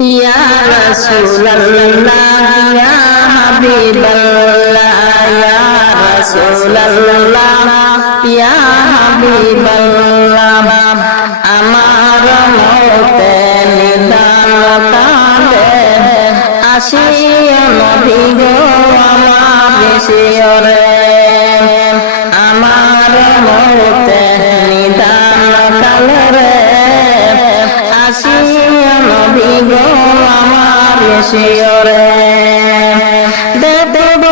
يا رسول الله يا حبيب الله يا رسول الله يا حبيب الله আমার মতে নিদান কালে আসিয়া নবী গো আমার শিয়রে আমার মতে নিদান কালে রে আসিয়া নবী গো আমার শিয়রে দেব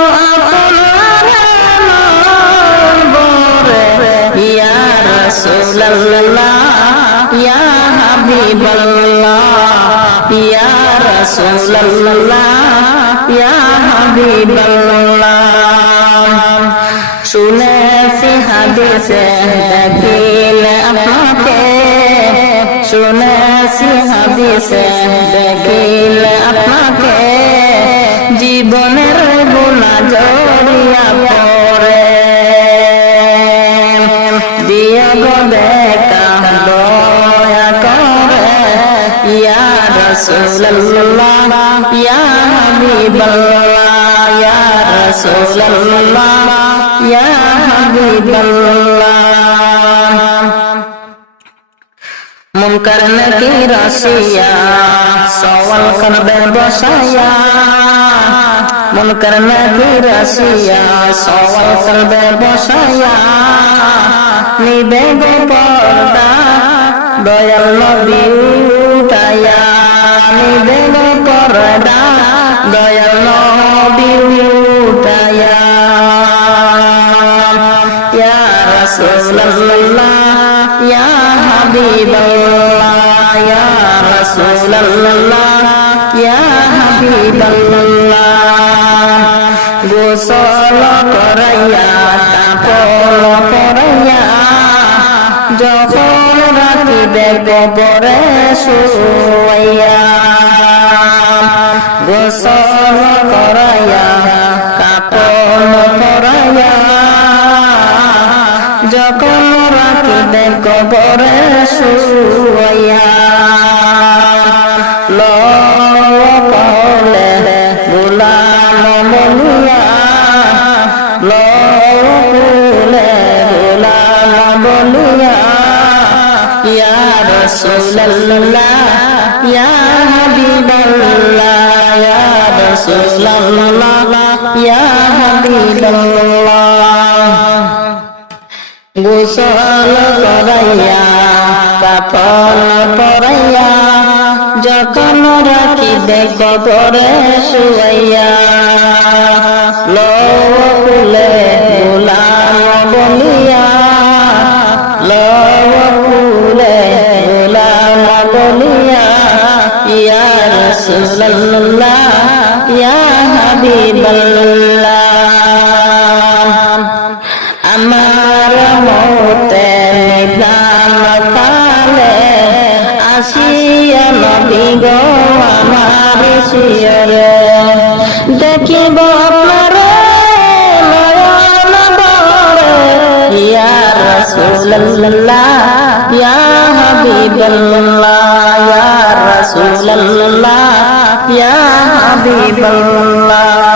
আপনার বরে ইয়া রাসূলুল্লাহ ইয়া হাবিবাল্লাহ ইয়া রাসূলুল্লাহ ইয়া হাবিবাল্লাহ শুনে ফি হাদিসে দেখিল আপনাকে শুনে হাদিসে দেখিল আপনাকে জীবনের গুণা জড়িয়া পড়ে দিয়ে দেখা, দয়া করে। ইয়া রাসূলুল্লাহ, ইয়া হাবিবাল্লাহ, ইয়া রাসূলুল্লাহ, ইয়া হাবিবাল্লাহ। মুনকার নাকি রাশিয়া? সওয়াল করবে বসায়া। মুনকার নাকি রাশিয়া সওয়াল করবে বসায়া নিবে গো পর্দা, দয়াল নবী উঠায়া। নিবে গো পর্দা, দয়াল নবী উঠায়া। ইয়া রাসূলুল্লাহ, ইয়া হাবিবাল্লাহ। রাসূলুল্লাহ, ইয়া হাবিবাল্লাহ, গোসল করাইয়া তাপল করাইয়া যখন রাখিবে কবরে শুয়াইয়া গোসল করাইয়া কাপল করাইয়া যখন রাখিবে কবরে শুয়াইয়া ললে গুলাম বলিয়া ললে গুলাম বলিয়া ইয়া রাসূলুল্লাহ ইয়া হাবিবাল্লাহ ইয়া রাসূলুল্লাহ ইয়া হাবিবাল্লাহ গোসল করাইয়া কাপন পরাইয়া যখন রাখিবে কবরে শুয়াইয়া গোলাম বলিয়া লকুলে গোলাম বলিয়া, ইয়া হাবিবাল্লাহ, আমার মতে কালে আসিয়া নবী গো আমার শিয়রে দেখিব আপনারে নয়ন বরে ইয়া রাসূলুল্লাহ ইয়া ইয়া ইয়া